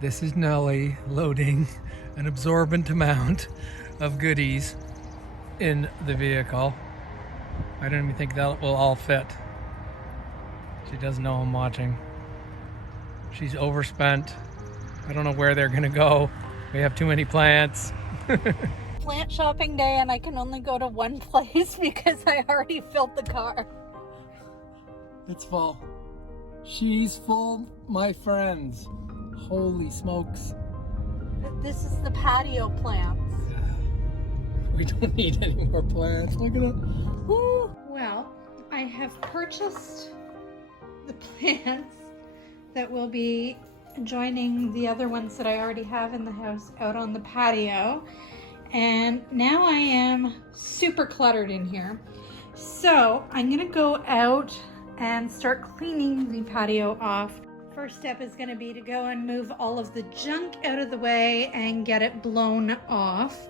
This is Nellie loading an absorbent amount of goodies in the vehicle. I don't even think that will all fit. She doesn't know I'm watching. She's overspent. I don't know where they're gonna go. We have too many plants. Plant shopping day and I can only go to one place because I already filled the car. It's full. She's full, my friends. Holy smokes. This is the patio plants. We don't need any more plants. Look at it. Woo. Well, I have purchased the plants that will be joining the other ones that I already have in the house out on the patio. And now I am super cluttered in here. So I'm gonna go out and start cleaning the patio off. First step is gonna be to go and move all of the junk out of the way and get it blown off.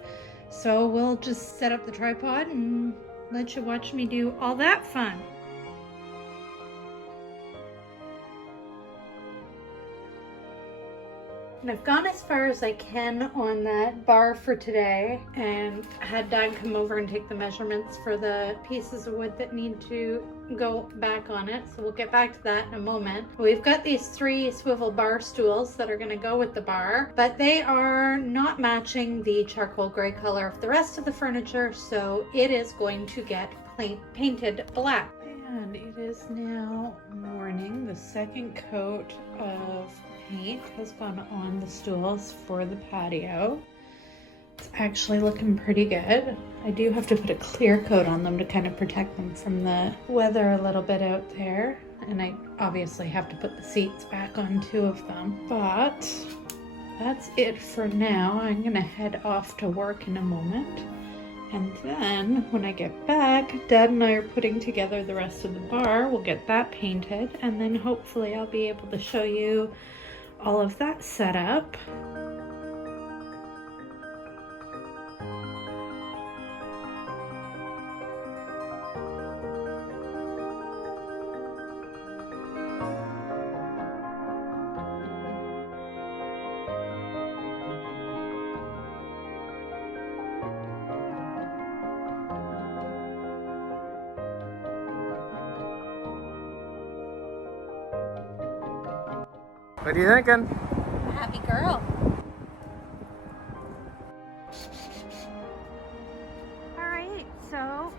So we'll just set up the tripod and let you watch me do all that fun. And I've gone as far as I can on that bar for today and had Dad come over and take the measurements for the pieces of wood that need to go back on it. So we'll get back to that in a moment. We've got these 3 swivel bar stools that are going to go with the bar, but they are not matching the charcoal gray color of the rest of the furniture, so it is going to get painted black. And it is now morning. The second coat of paint has gone on the stools for the patio. It's actually looking pretty good. I do have to put a clear coat on them to kind of protect them from the weather a little bit out there. And I obviously have to put the seats back on 2 of them. But that's it for now. I'm gonna head off to work in a moment. And then when I get back, Dad and I are putting together the rest of the bar. We'll get that painted, and then hopefully I'll be able to show you all of that set up. What are you thinking? Happy girl. Alright, so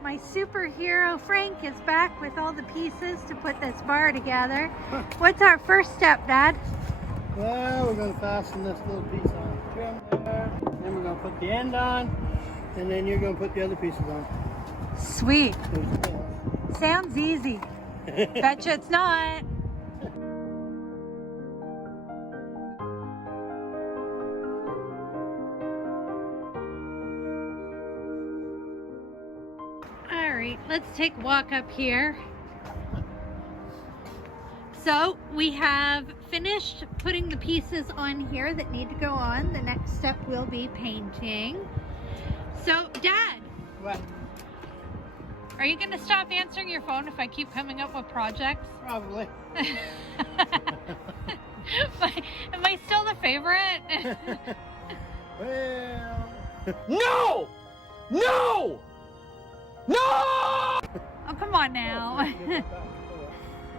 my superhero Frank is back with all the pieces to put this bar together. What's our first step, Dad? Well, we're going to fasten this little piece on the trim there. Then we're going to put the end on, and then you're going to put the other pieces on. Sweet. Sounds easy. Betcha it's not. Let's take a walk up here. So we have finished putting the pieces on here that need to go on. The next step will be painting. So Dad, What? are you gonna stop answering your phone if I keep coming up with projects? Probably. Am I still the favorite? Well. No! No! No! Oh, come on now.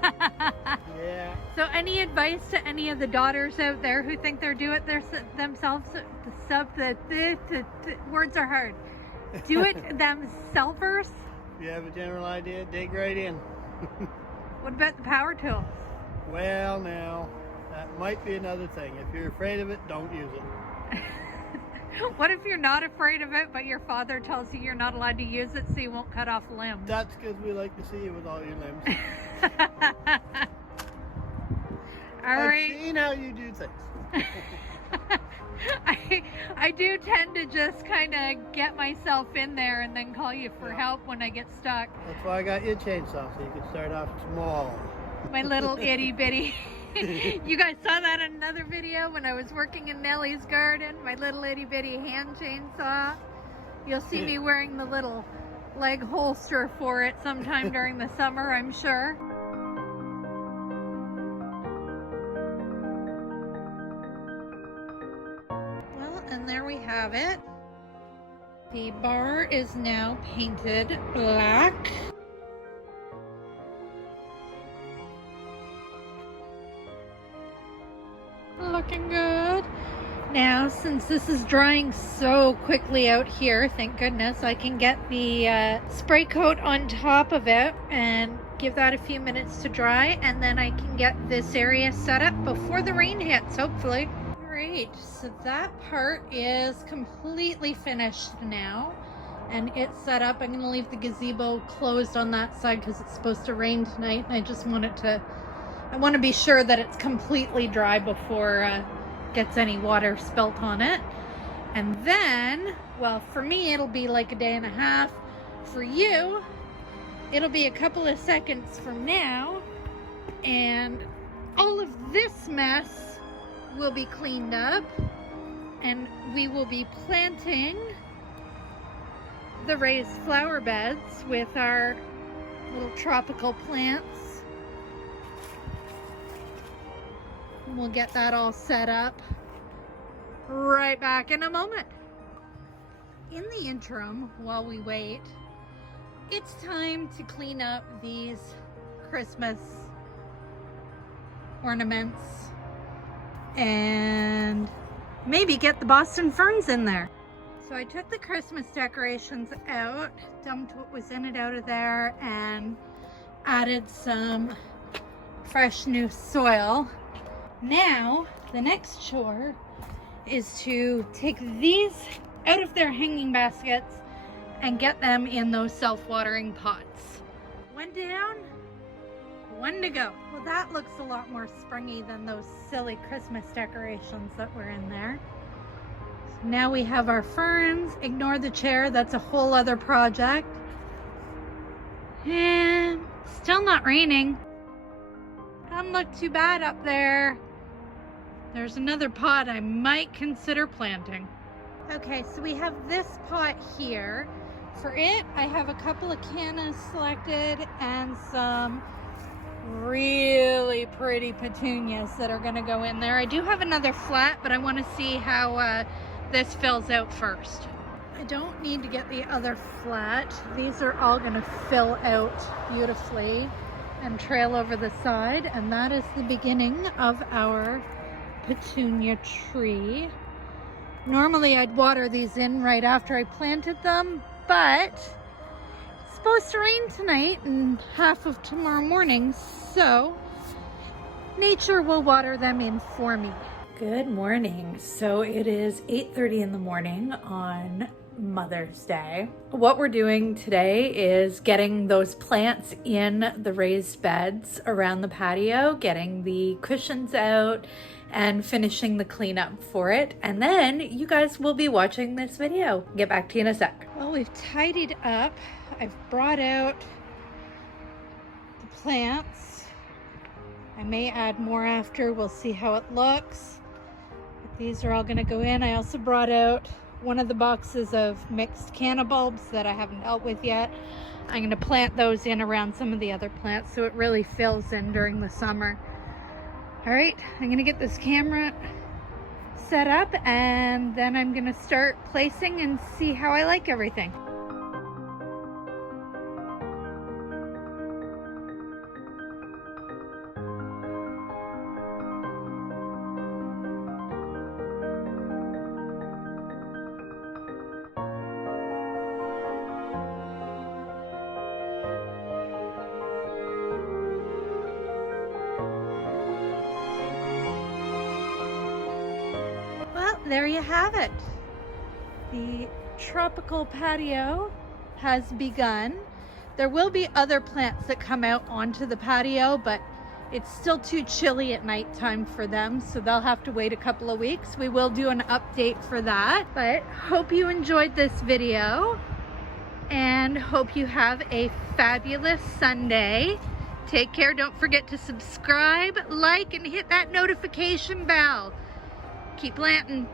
Yeah. So any advice to any of the daughters out there who think they're doing it themselves? The words are hard. Do it themselves. If you have a general idea, dig right in. What about the power tools? Well, now, that might be another thing. If you're afraid of it, don't use it. What if you're not afraid of it, but your father tells you you're not allowed to use it so you won't cut off limbs? That's because we like to see you with all your limbs. All right. I've seen how you do things. I do tend to just kind of get myself in there and then call you for help when I get stuck. That's why I got you a chainsaw, so you can start off small. My little itty bitty. You guys saw that in another video when I was working in Nellie's garden, my little itty bitty hand chainsaw. You'll see me wearing the little leg holster for it sometime during the summer, I'm sure. have it. The bar is now painted black. Looking good. Now, since this is drying so quickly out here, thank goodness, I can get the spray coat on top of it and give that a few minutes to dry, and then I can get this area set up before the rain hits, hopefully. Great, so that part is completely finished now, and it's set up. I'm going to leave the gazebo closed on that side because it's supposed to rain tonight, and I just want it to, I want to be sure that it's completely dry before gets any water spilt on it. And then, well, for me it'll be like a day and a half. For you, it'll be a couple of seconds from now, and all of this mess will be cleaned up, and we will be planting the raised flower beds with our little tropical plants. We'll get that all set up right back in a moment. In the interim, while we wait, it's time to clean up these Christmas ornaments and maybe get the Boston ferns in there. So I took the Christmas decorations out, dumped what was in it out of there, and added some fresh new soil. Now, the next chore is to take these out of their hanging baskets and get them in those self-watering pots. One down, one to go. Well, that looks a lot more springy than those silly Christmas decorations that were in there. So now we have our ferns. Ignore the chair, that's a whole other project. And still not raining. Doesn't look too bad up there. There's another pot I might consider planting. Okay, so we have this pot here. For it, I have a couple of cannas selected and some really pretty petunias that are gonna go in there. I do have another flat, but I wanna see how this fills out first. I don't need to get the other flat. These are all gonna fill out beautifully and trail over the side, and that is the beginning of our petunia tree. Normally I'd water these in right after I planted them, but it's supposed to rain tonight and half of tomorrow morning, so nature will water them in for me. Good morning. So it is 8:30 in the morning on Mother's Day. What we're doing today is getting those plants in the raised beds around the patio, getting the cushions out, and finishing the cleanup for it. And then you guys will be watching this video. Get back to you in a sec. Well, we've tidied up. I've brought out the plants. I may add more after. We'll see how it looks. But these are all gonna go in. I also brought out one of the boxes of mixed canna bulbs that I haven't dealt with yet. I'm gonna plant those in around some of the other plants so it really fills in during the summer. All right, I'm gonna get this camera set up and then I'm gonna start placing and see how I like everything. There you have it. The tropical patio has begun. There will be other plants that come out onto the patio, but it's still too chilly at nighttime for them, so they'll have to wait a couple of weeks. We will do an update for that, but hope you enjoyed this video and hope you have a fabulous Sunday. Take care. Don't forget to subscribe, like, and hit that notification bell. Keep planting.